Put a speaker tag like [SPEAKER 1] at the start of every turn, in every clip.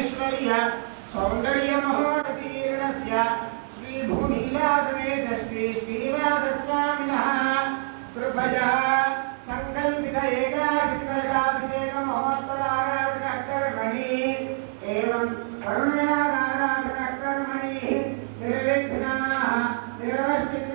[SPEAKER 1] ऐश्वर्य सौंदर्य महोदतीर्णस्य श्री भूमिलासमेत श्री श्रीनिवास स्वामिनः कृपया संकल्पित एकाशिकलशाभिषेक महोत्सव आराधनः कर्मणि एवं करुणया आराधनः कर्मणि निर्विघ्नाः निरवश्चित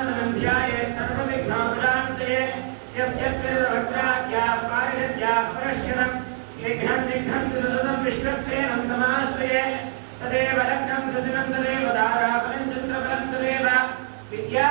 [SPEAKER 1] ध्यानम् ध्यायेत् सर्वविघ्नोपशान्तये यस्य सिरभद्राख्या पारिषद्या परश्यनम् निघ्नं निघ्नन्तु सततं विश्वक्षेणं तमाश्रये तदेव लग्नं सतिनं तदेव धाराफलं चन्द्रफलं तदेव विद्या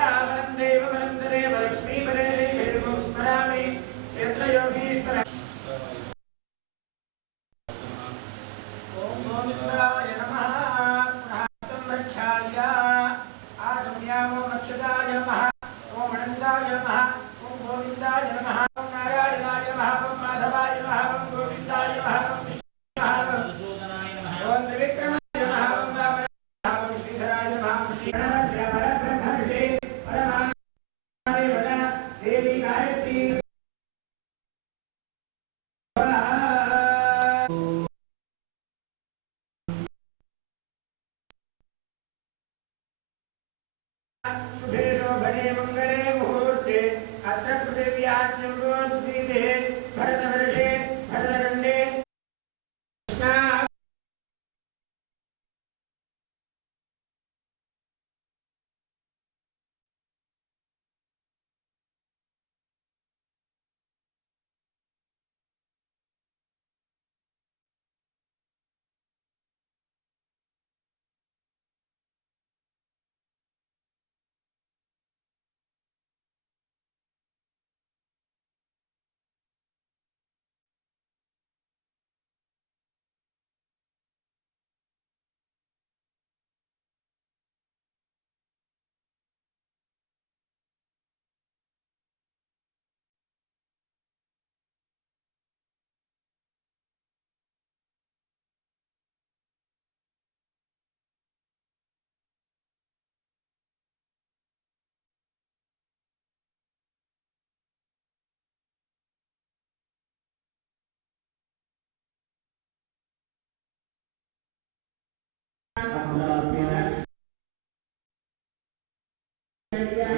[SPEAKER 1] Thank you.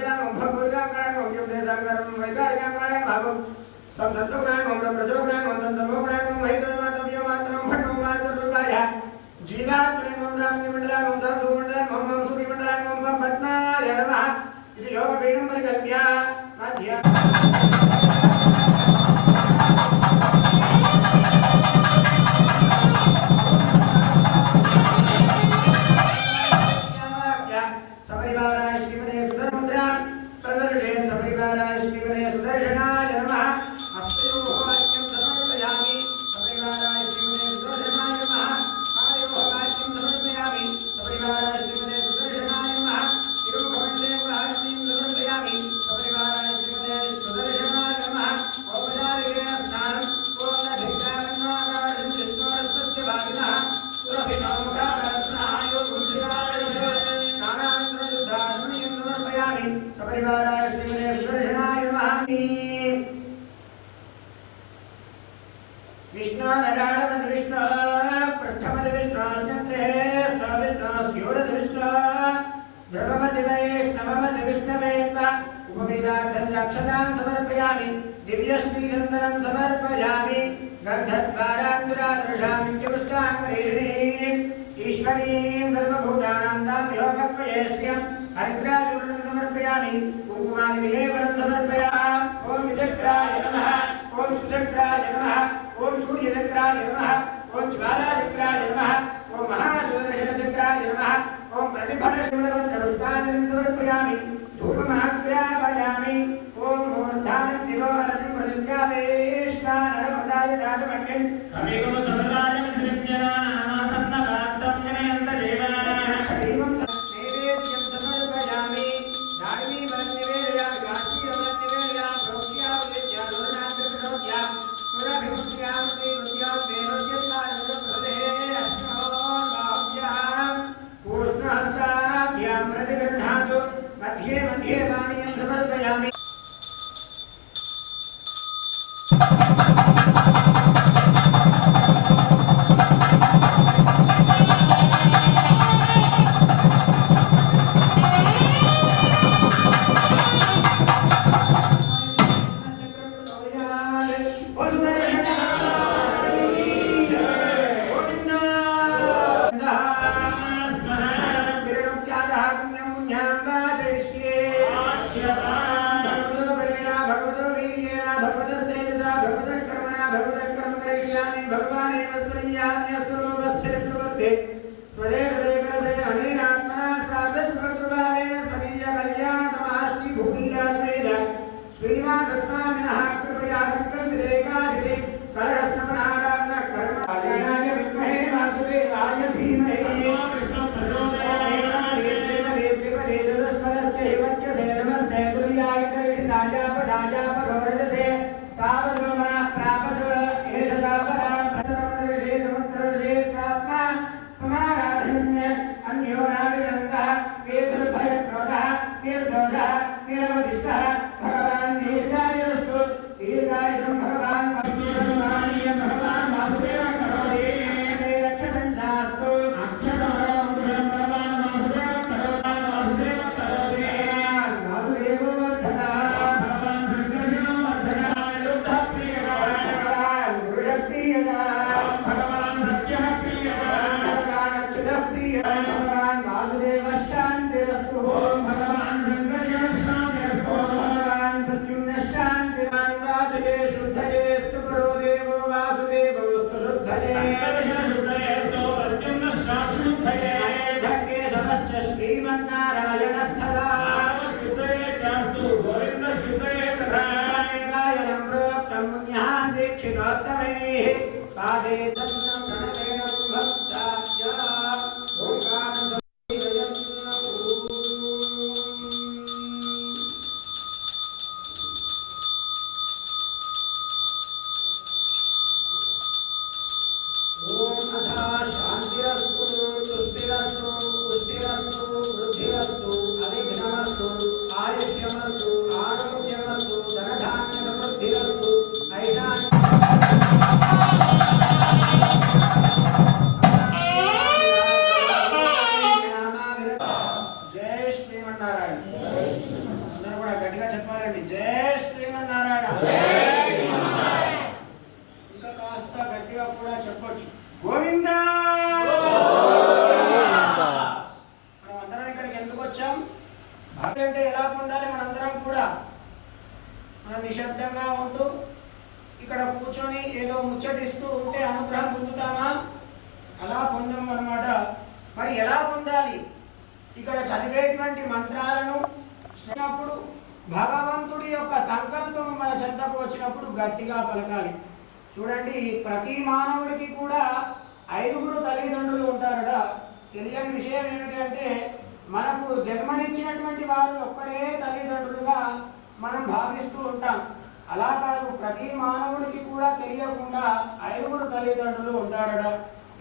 [SPEAKER 1] वेदांगं भरभुर्गांकरं मम योगदेशांकरं मम वैकारिकांकरं भावं संसत्वगुणां मम ब्रह्मजोगुणां मम तमोगुणां मम मैतोयमातव्यो मात्रं भट्टो मासर्वकाय जीवात्मने मम रामनिमण्डलं मम सहसोमण्डलं मम मम सूर्यमण्डलं मम मम पद्माय नमः इति योगपीठं परिकल्प्य माध्या శ్రీనివాసస్వామినः కృపయా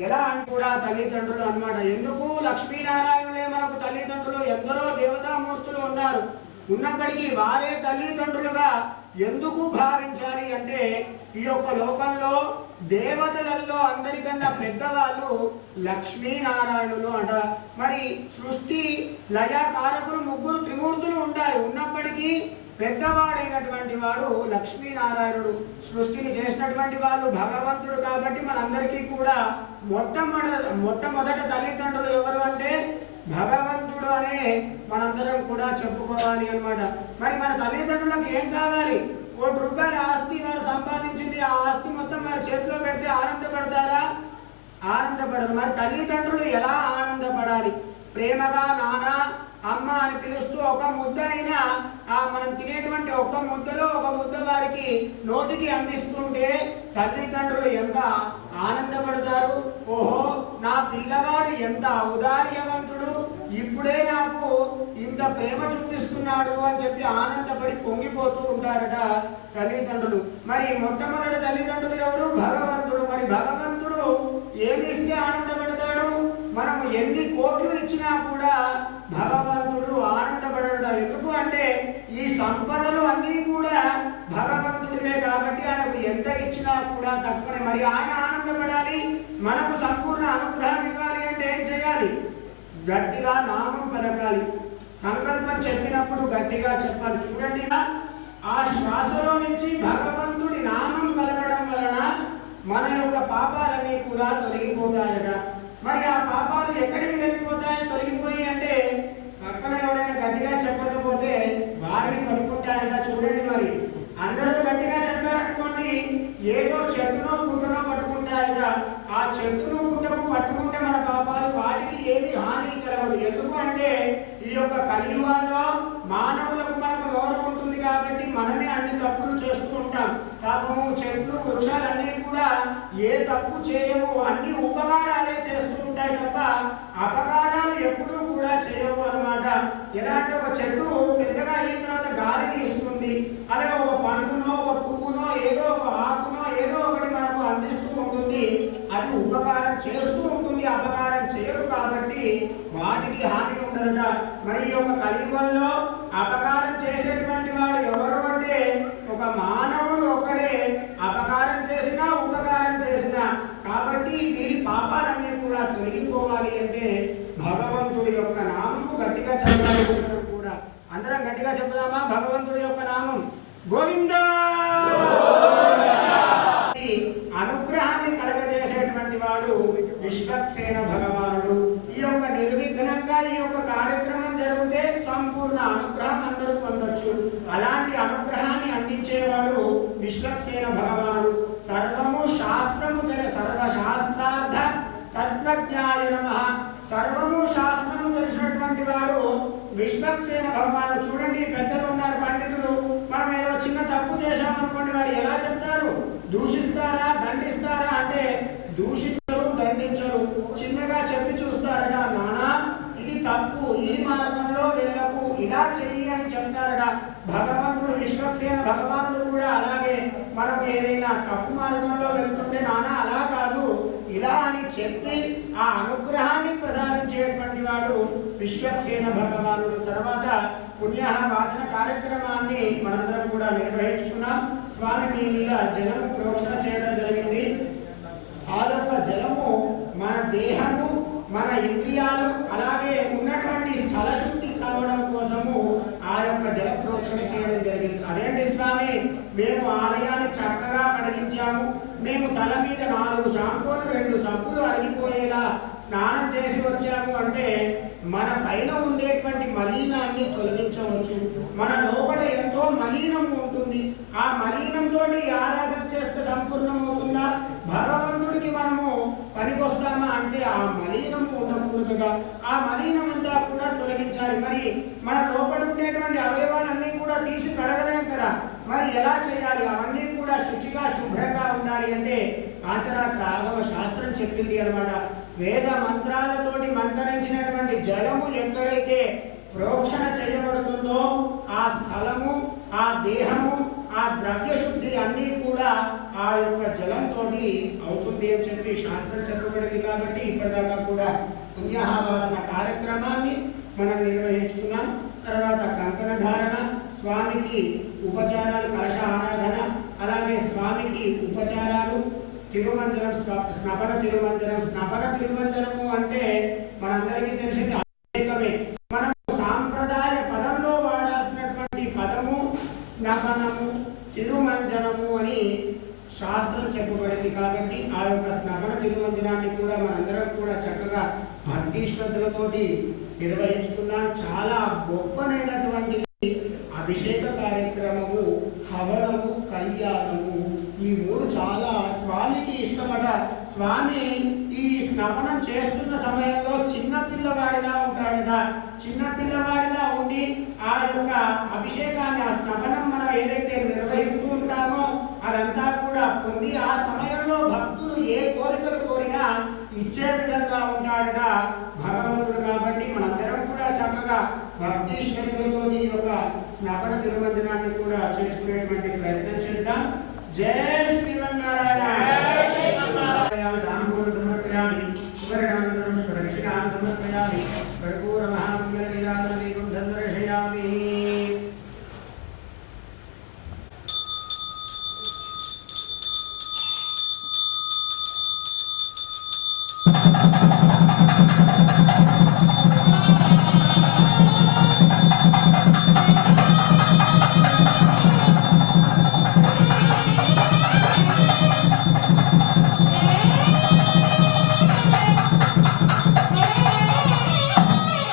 [SPEAKER 1] ఎలా అని కూడా తల్లిదండ్రులు అన్నమాట. ఎందుకు లక్ష్మీనారాయణులే మనకు తల్లిదండ్రులు? ఎందరో దేవతామూర్తులు ఉన్నారు. ఉన్నప్పటికీ వారే తల్లిదండ్రులుగా ఎందుకు భావించాలి అంటే ఈ యొక్క లోకంలో దేవతలలో అందరికన్నా పెద్దవాళ్ళు లక్ష్మీనారాయణులు అంట. మరి సృష్టి లయకారకులు ముగ్గురు త్రిమూర్తులు ఉంటారు ఉన్నప్పటికీ పెద్దవాడైనటువంటి వాడు లక్ష్మీనారాయణుడు సృష్టిని చేసినటువంటి వాళ్ళు భగవంతుడు కాబట్టి మనందరికీ కూడా మొట్టమొదట మొట్టమొదట తల్లిదండ్రులు ఎవరు అంటే భగవంతుడు అనే మనందరం కూడా చెప్పుకోవాలి అన్నమాట. మరి మన తల్లిదండ్రులకు ఏం కావాలి? కోటి రూపాయల ఆస్తి వారు సంపాదించింది ఆ ఆస్తి మొత్తం వారి చేతిలో పెడితే ఆనందపడతారా? ఆనందపడరు. మరి తల్లిదండ్రులు ఎలా ఆనందపడాలి? ప్రేమగా నానా అమ్మ అని పిలుస్తూ ఒక ముద్ద అయినా ఆ మనం తినేటువంటి ఒక ముద్దలో ఒక ముద్ద వారికి నోటికి అందిస్తుంటే తల్లిదండ్రులు ఎంత ఆనందపడతారు. ఓహో నా పిల్లవాడు ఎంత ఔదార్యవంతుడు. ఇప్పుడే నాకు ఇంత ప్రేమ చూపిస్తున్నాడు అని చెప్పి ఆనందపడి పొంగిపోతూ ఉంటారట తల్లిదండ్రులు. మరి మొట్టమొదటి తల్లిదండ్రులు ఎవరు? భగవంతుడు. మరి భగవంతుడు ఏమి ఇస్తే ఆనందపడతాడు? మనము ఎన్ని కోట్లు ఇచ్చినా కూడా భగవంతుడు ఆనందపడట ఎందుకు అంటే ఈ సంపదలు అన్నీ కూడా భగవంతుడివే కాబట్టి ఆయనకు ఎంత ఇచ్చినా కూడా తక్కువనే. మరి ఆయన ఆనందపడాలి మనకు సంపూర్ణ అనుగ్రహం ఇవ్వాలి అంటే ఏం చేయాలి? గట్టిగా నామం పలకాలి. సంకల్పం చెప్పినప్పుడు గట్టిగా చెప్పాలి. చూడండి ఆ శ్వాసలో నుంచి భగవంతుడి నామం పలకడం వలన మన యొక్క పాపాలన్నీ కూడా తొలగిపోతాయట. మరి ఆ పాపాలు ఎక్కడికి వెళ్ళిపోతాయి? తొలగిపోయి అంటే పట్టుకుంటే మన పాపాలు వాటికి ఏమి హాని కలగదు. ఎందుకు అంటే ఈ యొక్క కలియుగంలో మానవులకు మనకు లోరు ఉంటుంది కాబట్టి మనమే అన్ని తప్పులు చేస్తూ ఉంటాం. పాపము చెట్లు వృక్షాలన్నీ కూడా ఏ తప్పు చేయవు. అన్ని ఉపకారాలే చేస్తూ ఉంటాయి తప్ప అపకారాలు ఎప్పుడూ కూడా చేయవు అనమాట ఎలా అంటే ఒక చెట్టు పెద్దగా అయిన తర్వాత గాలిని ఇస్తుంది. అలాగే ఒక పండును ఉపకారం చేస్తూ ఉంటుంది. అపకారం చేయదు కాబట్టి వాటికి హాని ఉండదట. మరి ఈ యొక్క కలియుగంలో అపకారం చేసేటువంటి వాడు ఎవరు అంటే ఒక మానవుడు ఒకడే అపకారం చేసినా ఉపకారం చేసినా కాబట్టి వీరి పాపాలన్నీ కూడా తొలగిపోవాలి అంటే భగవంతుడి యొక్క నామము గట్టిగా చదవాలి కూడా. అందరం గట్టిగా చెప్పుదామా? భగవంతుడి యొక్క నామం గోవిందా ఈ అనుగ్రహాన్ని కలగజేసేటువంటి వాడు సేన భగవానుడు. ఈ యొక్క నిర్విఘ్నంగా ఈ యొక్క కార్యక్రమం జరిగితే సంపూర్ణ అనుగ్రహం అందరూ పొందొచ్చు. అలాంటి అనుగ్రహాన్ని అందించేవాడు విశ్వక్సేన భగవానుడు. సర్వము శాస్త్రము తెల సర్వ శాస్త్రార్థ తత్వజ్ఞాయ నమ. సర్వము శాస్త్రము తెలిసినటువంటి వాడు విశ్వక్సేన భగవానుడు. చూడండి పెద్దలు ఉన్నారు పండితులు. మనం ఏదో చిన్న తప్పు చేశామనుకోండి వారు ఎలా చెప్తారు? దూషిస్తారా? దండిస్తారా అంటే దూషించరు దండించరు చిన్నగా చెప్పి చూస్తారట నానా ఇది తప్పు ఈ మార్గంలో వెళ్ళకు ఇలా చెయ్యి అని చెప్తారట భగవంతుడు విశ్వక్సేన భగవానుడు కూడా అలాగే మనం ఏదైనా తప్పు మార్గంలో వెళ్తుంటే నానా అలా కాదు. ఇలా అని చెప్పి ఆ అనుగ్రహాన్ని ప్రసాదించేటువంటి వాడు విశ్వక్సేన భగవానుడు. తర్వాత పుణ్యాహ వాసన కార్యక్రమాన్ని మనందరం కూడా నిర్వహించుకున్నాం స్వామి మీ మీద జలము ప్రోక్షణ చేయడం జరిగింది. ఆ యొక్క జలము మన దేహము మన ఇంద్రియాలు అలాగే ఉన్నటువంటి స్థలశుద్ధి కావడం కోసము యొక్క జల ప్రోక్షణ చేయడం జరిగింది. అదేంటి స్వామి మేము ఆలయాన్ని చక్కగా కడిగించాము. మేము తల మీద నాలుగు షాంపూలు రెండు సబ్బులు అరిగిపోయేలా స్నానం చేసి వచ్చాము అంటే మన పైన ఉండేటువంటి మలీనాన్ని తొలగించవచ్చు. మన లోపల ఎంతో మలీనం ఉంటుంది. ఆ మలీనంతో ఆరాధన చేస్తే సంపూర్ణమవుతుందా? భగవంతుడికి మనము పనికొస్తామా? అంటే ఆ మలీనము ఉండకూడదుగా. ఆ మలీనం చేయాలి మరి మన లోపల ఉండేటువంటి అవయవాలన్నీ కూడా తీసి కడగలేం కదా. మరి ఎలా చేయాలి? అవన్నీ కూడా శుచిగా శుభ్రంగా ఉండాలి అంటే పాంచరాత్ర ఆగమ శాస్త్రం చెప్పింది అనమాట వేద మంత్రాలతోటి మంత్రించినటువంటి జలము ఎక్కడైతే ప్రోక్షణ చేయబడుతుందో ఆ స్థలము ఆ దేహము ఆ ద్రవ్య శుద్ధి అన్నీ కూడా ఆ యొక్క జలంతో అవుతుంది అని చెప్పి శాస్త్రం చెప్పబడింది కాబట్టి ఇప్పటిదాకా కూడా పుణ్యహావాసన కార్యక్రమాన్ని మనం నిర్వహించుకున్నాం తర్వాత కంకణ ధారణ స్వామికి ఉపచారాలు కలశ ఆరాధన అలాగే స్వామికి ఉపచారాలు తిరుమంజనం స్వ- స్నపన తిరుమంజనం స్నపన తిరుమంజనము అంటే మనందరికీ తెలిసింది అనేకమే మనం సాంప్రదాయ పదంలో వాడాల్సినటువంటి పదము స్నపనము తిరుమంజనము అని శాస్త్రం చెప్పబడింది కాబట్టి ఆ యొక్క స్నపన తిరుమంజనాన్ని కూడా మనందరం కూడా చక్కగా భక్తి శ్రద్ధలతోటి నిర్వహించుకున్నాం. చాలా గొప్పనైనటువంటి అభిషేక కార్యక్రమము హవనము కళ్యాణము. ఈ మూడు చాలా స్వామికి ఇష్టమట. స్వామి ఈ స్నపనం చేస్తున్న సమయంలో చిన్న పిల్లవాడిలా ఉంటాడట. చిన్న పిల్లవాడిలా ఉండి ఆ యొక్క అభిషేకాన్ని ఆ స్నపనం మనం ఏదైతే నిర్వహిస్తూ ఉంటామో అదంతా కూడా పొంది ఆ సమయంలో భక్తులు ఏ కోరికలు కోరినా ఇచ్చే విధంగా ఉంటాడట. కూడా చక్కగా భక్తి శ్రద్ధలతో ఈ యొక్క స్నపన తిరుమంజనాన్ని కూడా చేసుకునేటువంటి ప్రయత్నం చేద్దాం. జయ శ్రీమన్నారాయణ. సమర్పయామి తాంబూలం సమర్పయామి సువర్ణానంతరం సమర్పయామి కర్పూర